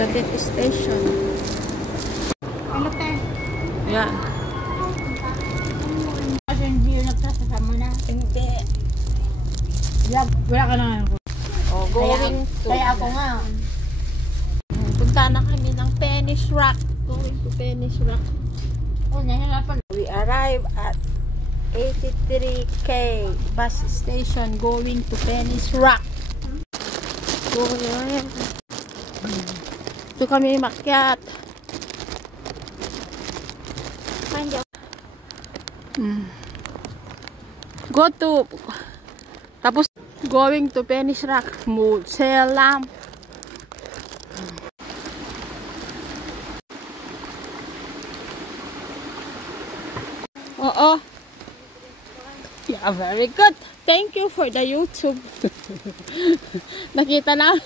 Datit Station. Ano te? Yan. Kasi hindi yung nagsasama na. Hindi. Wala ka na nga. Oh, going to. Kaya ako nga. Punta na kami ng Penny's Rock. Going to Penny's Rock. Oh, nahihirapan. We arrive at 83K bus station going to Penny's Rock. Ito kami makyat. Go to. Tapos going to Penny's Rock. Museum. Oo. Yeah, very good. Thank you for the YouTube. Nakita na.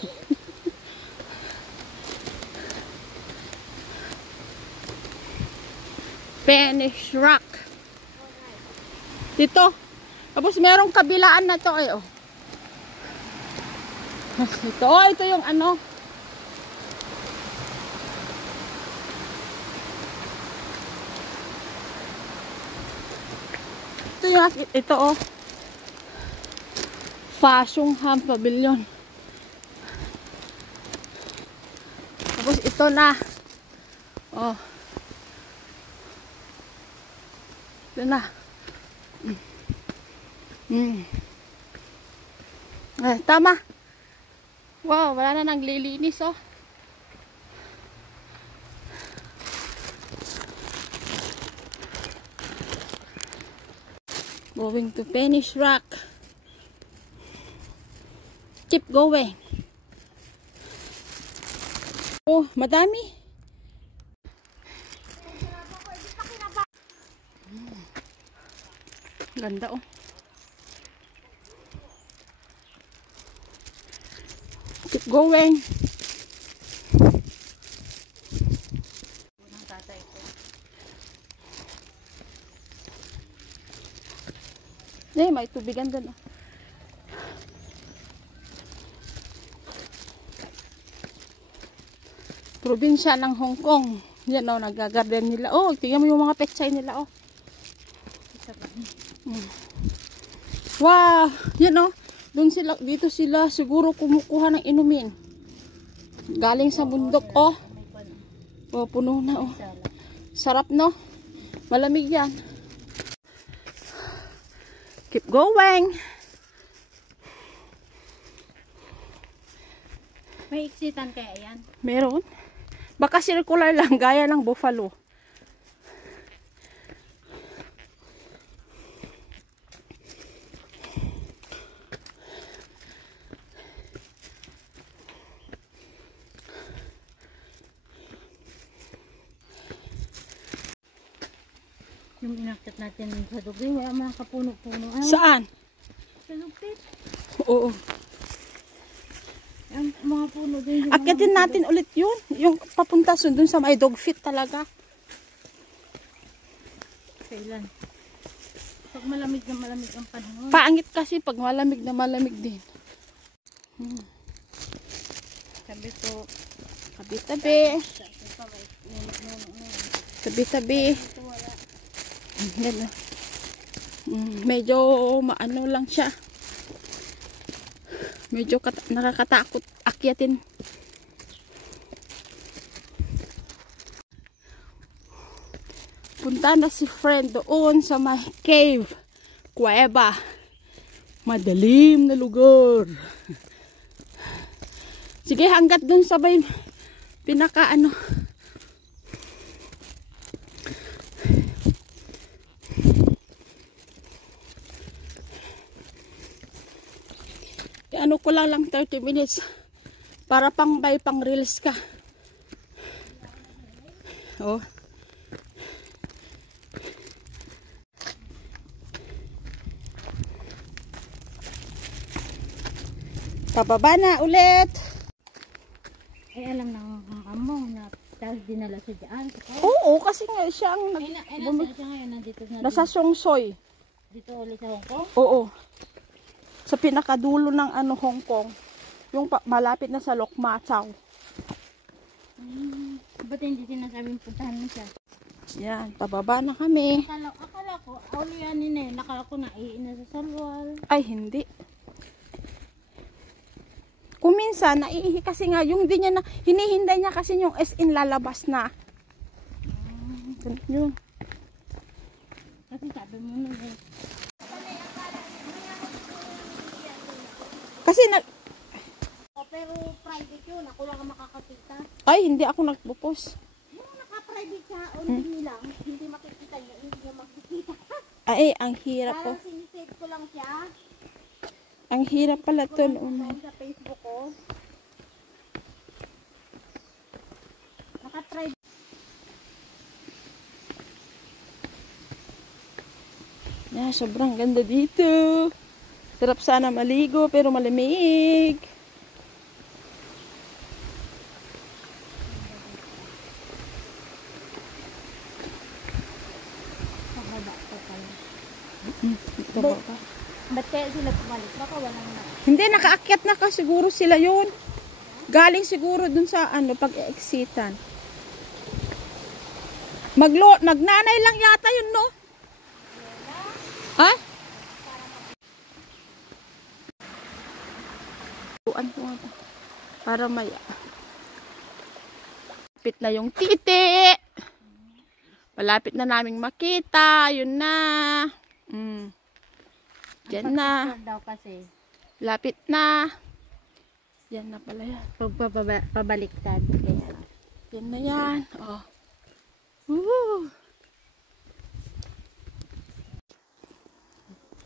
Penny's Rock. Dito. Tapos merong kabilaan na to eh. Oh. Ito, oh, ito yung ano. Ito oh. Fashion Pavilion. Tapos ito na. Oh. Ito na. Tama. Wow, wala na naglilinis oh. Going to Penny's Rock. Keep going. Oh, madami. Ganda oh. Keep going. Eh, may tubigan doon. Oh. Probinsya ng Hong Kong. Yan oh, nagagarden nila. Oh, tingnan mo yung mga petsay nila oh. Wow, yan oh. Doon sila, dito sila siguro kumukuha ng inumin. Galing sa bundok oh. Oh, puno na oh. Sarap no? Malamig yan. Keep going. May exitan kaya yan? Meron. Baka circular lang, gaya ng buffalo. Yung inakit natin sa Dubai, wala mga kapuno-puno. Saan? Sa Dubai. Oo. Ang mga puno din. Akitin natin ulit yun. Yung papunta dun sa may dog fit talaga. Kailan? Pag malamig na malamig ang panahon. Paangit kasi pag malamig na malamig din. Sabi ko, Tabi-tabi. Tabi-tabi. Yan, medyo maano lang siya. Medyo nakakatakot akyatin. Punta na si friend doon sa may cave, kuweba. Madilim na lugar. Sige, hanggat doon sa may pinaka ano. Ano ko lang 30 minutes para pang reels ka. Oh. Pababa na ulit. Ay, alam na ang amo na dahil dinala sa dyan. Oo, kasi nga siya ang siya ngayon nandito na. Nasa Songsoy. Dito ulit sa Hong Kong? Oo. Sa pinakadulo ng ano Hong Kong. Yung malapit na sa Lok Ma Chau. Ba't hindi sinasabing puntahan mo siya? Yan, pababa na kami. Akala ko, aulianin na yun. Nakala ko na iina sa salwal. Ay, hindi. Kung minsan, naiihi kasi nga, yung di niya na, hinihinday niya kasi yung SN lalabas na. Yun. Kasi sabi mo nun eh. Kasi Pero private yun. Ako lang ang makakakita. ay, hindi ako nagpupos. Yung naka-private siya, only lang. Hindi makikita niya. Hindi niya makikita. Ay, ang hirap po. Parang sinisave ko lang siya. Ang hirap pala to. Sa Facebook ko. Naka-private. Yeah, sobrang ganda dito. Sarap sana maligo pero malamig. Pababa ko pala. Ito ba ka? Ba't kaya sila pumalik? Baka walang na. Hindi, nakaakyat na ka siguro sila yun. Galing siguro dun sa pag-exitan. Magnanay lang yata yun, no? Ha? Tuan ko nga. Para may malapit na yung titi. Malapit na naming makita. Yun na. Diyan na. Daw kasi. Lapit na. Yan na pala yan. Pabaliktad. Kaya. Yan na yan. Oh. Woo.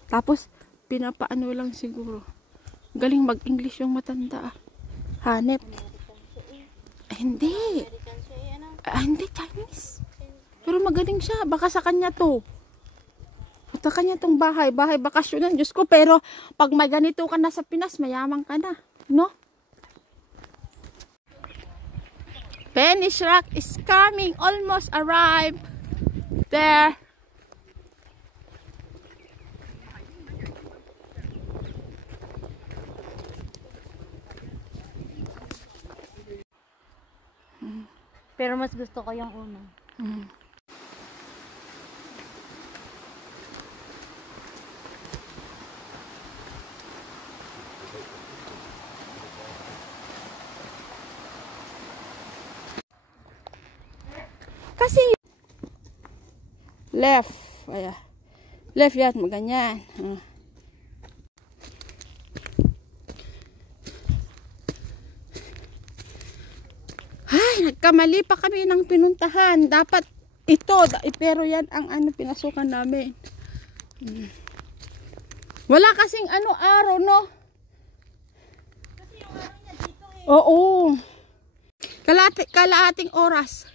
Tapos, pinapaano lang siguro. Galing mag-English yung matanda. Hanep. Hindi. Hindi, Chinese. Pero magaling siya. Baka sa kanya to. Sa kanya tong bahay. Bahay bakasyonan. Diyos ko. Pero, pag may ganito ka na sa Pinas, mayaman ka na. No? Venice Rock is coming. Almost arrived. There. Pero mas gusto ko yung una. Kasi left. Ayan. Left yan. Maganyan. Ay, nagkamali pa kami ng pinuntahan. Dapat ito. Pero yan ang pinasukan namin. Wala kasing araw, no? Kasi yung araw niya dito eh. Oo. Kalaating oras.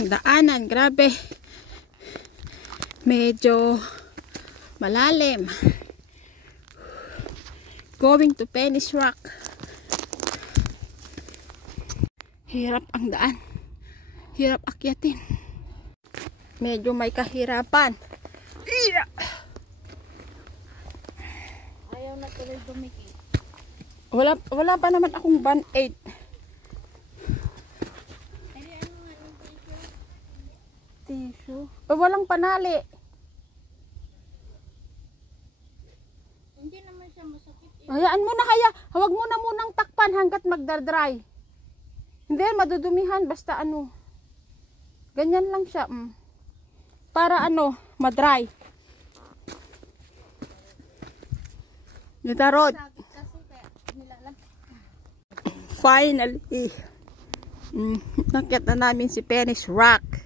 Ang daanan, grabe. Medyo malalim. Going to Venice Rock. Hirap ang daan. Hirap akyatin. Medyo may kahirapan. Ayaw na tuloy dumikit. Wala pa naman akong band-aid. Tissue. Walang panali. Hindi naman siya masakit. Hayaan mo na Huwag mo na munang takpan hanggat magdadry. Hindi, madudumihan. Basta ganyan lang siya. Para madry. Nitarod. Finally. Nakita na namin si Venice Rock.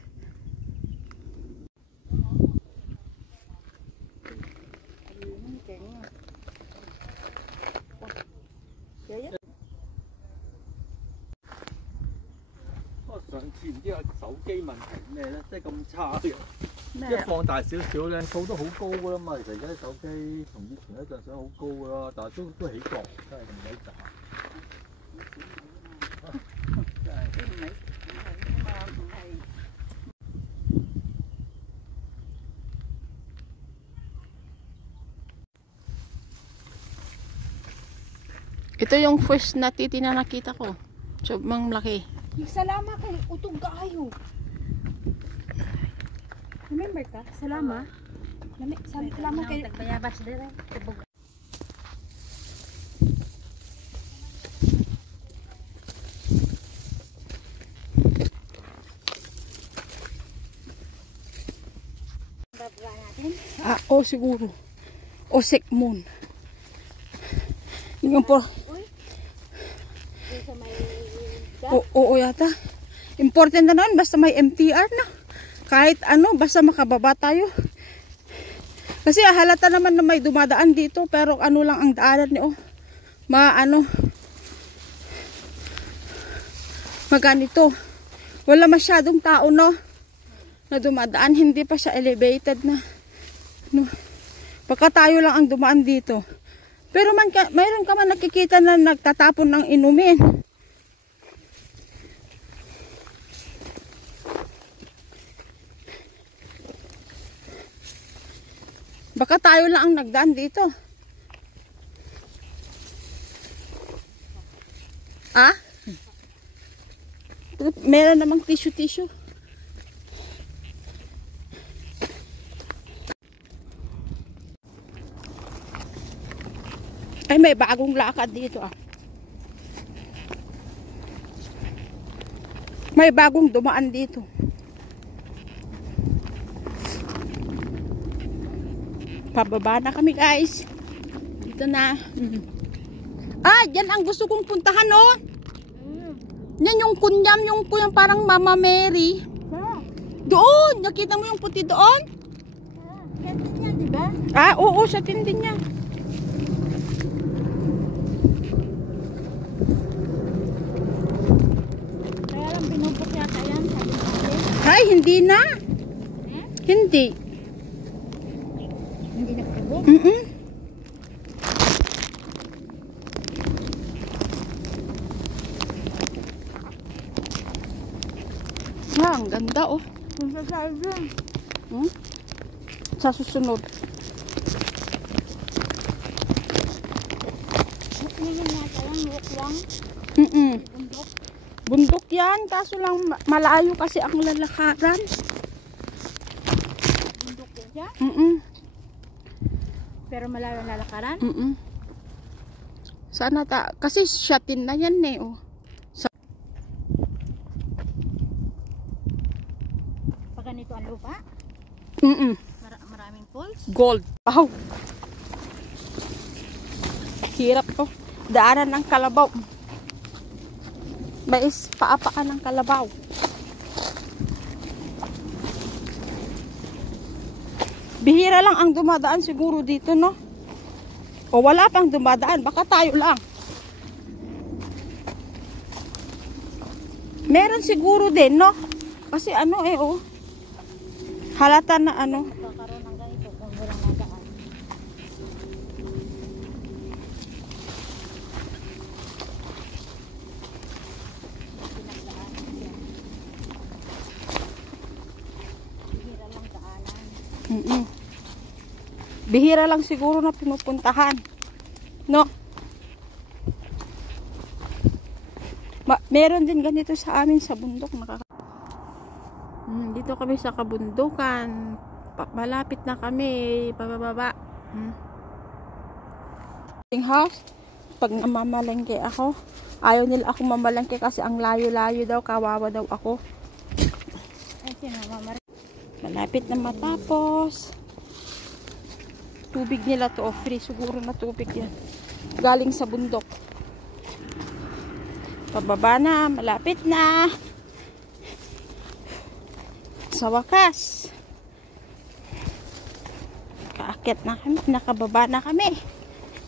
次唔知係手機問題咩咧，即係咁差嘅。咩一放大少少咧，數都好高噶啦嘛。其實而家啲手機同以前一陣相好高噶啦，但係都起角，真係唔使渣。Ito yung first na titi na nakita ko. Sobrang laki. Salama kay utog kaayo. Remember ka? Salama? Salama kay tagbayabas dire. Bababa natin. O siguro. O Sekmon. Yung po. Oo yata. Important na naman, basta may MTR na. Kahit ano, basta makababa tayo. Kasi halata naman na may dumadaan dito, pero ano lang ang daanan niyo. Maganito. Wala masyadong tao, no? Na dumadaan, hindi pa siya elevated na. No. Baka tayo lang ang dumaan dito. Pero mayroon ka man nakikita na nagtatapon ng inumin. Baka tayo lang ang nagdaan dito. Ah? Meron namang tissue. Ay, may bagong lakad dito ah. May bagong dumaan dito. Pababa na kami guys. Dito na. Ah, yan ang gusto kong puntahan oh. Yan yung kunyam, yung parang Mama Mary. Doon, nakita mo yung puti doon? Sa tindi niya, di ba? Ah, oo, sa tindi niya. Kaya lang binubok yata yan. Sabi natin. Ay, hindi na. Hindi. Hindi nagtubok. Ah, ang ganda oh. Kung sa side Sa susunod. Tingnan natin lang, walk Bundok. Bundok yan, kaso lang malayo kasi ang lalakaran. Bundok yan siya. Pero malayo ang lalakaran. Sana kasi shatin na yan eh oh. Pag ganito ang lupa, maraming pools. Gold. Wow. Hirap to. Daanan ng kalabaw. May paapaan ng kalabaw. Bihira lang ang dumadaan siguro dito, no? O wala pang dumadaan. Baka tayo lang. Meron siguro din, no? Kasi ano eh, oh. Halata na ano. Kakaroon ng ganito kung walang nadaan. Bihira lang daanan. Bihira lang siguro na pinupuntahan. No? Meron din ganito sa amin sa bundok. Dito kami sa kabundukan. Malapit na kami. Pababa. House. Pag namamalengke ako, ayaw nila ako mamalengke kasi ang layo-layo daw. Kawawa daw ako. Malapit na matapos. Tubig nila to. Free siguro na tubig yan. Galing sa bundok. Pababa na. Malapit na. Sa wakas. Kaakyat na kami. Nakababa na kami.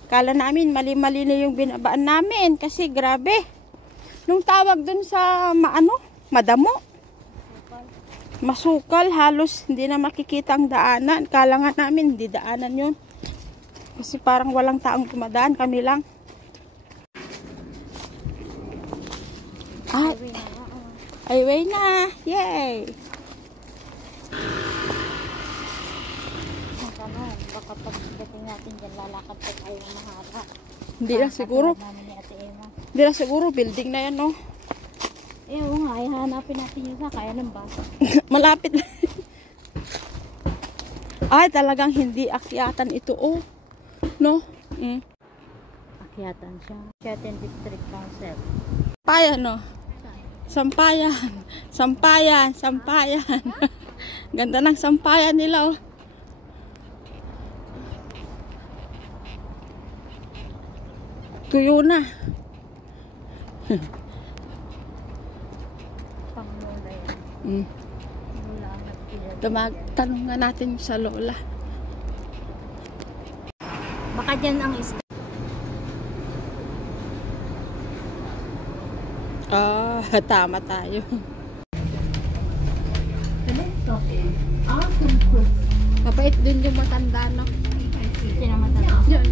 Kala namin mali-mali na yung binabaan namin. Kasi grabe. Nung tawag dun sa madamo. Masukal, halos hindi na makikita ang daanan. Kala nga namin, hindi daanan yun. Kasi parang walang taong dumadaan, kami lang. Ah, highway na! Yay! Ang tanong, baka pagdating natin dyan, lalakad pa tayo ng mahaba. Hindi na siguro. Namin ni Ate Emma. Hindi na siguro, building na yan, no? Eh, oo nga, hanapin natin yung sa kaya ng bus. Malapit lang. Ay, talagang hindi akyatan ito, oh. No? Akyatan siya. Akyatan District Council. Sampayan, no? Sampayan. Sampayan. Sampayan. Ganda ng sampayan nila, oh. Tuyo na. Panglola yan. Lola ang nagpilad. Tanong nga natin sa lola. Baka dyan ang Ah, tama tayo. Mabait din yung matanda, no? sinamatanda. Yun,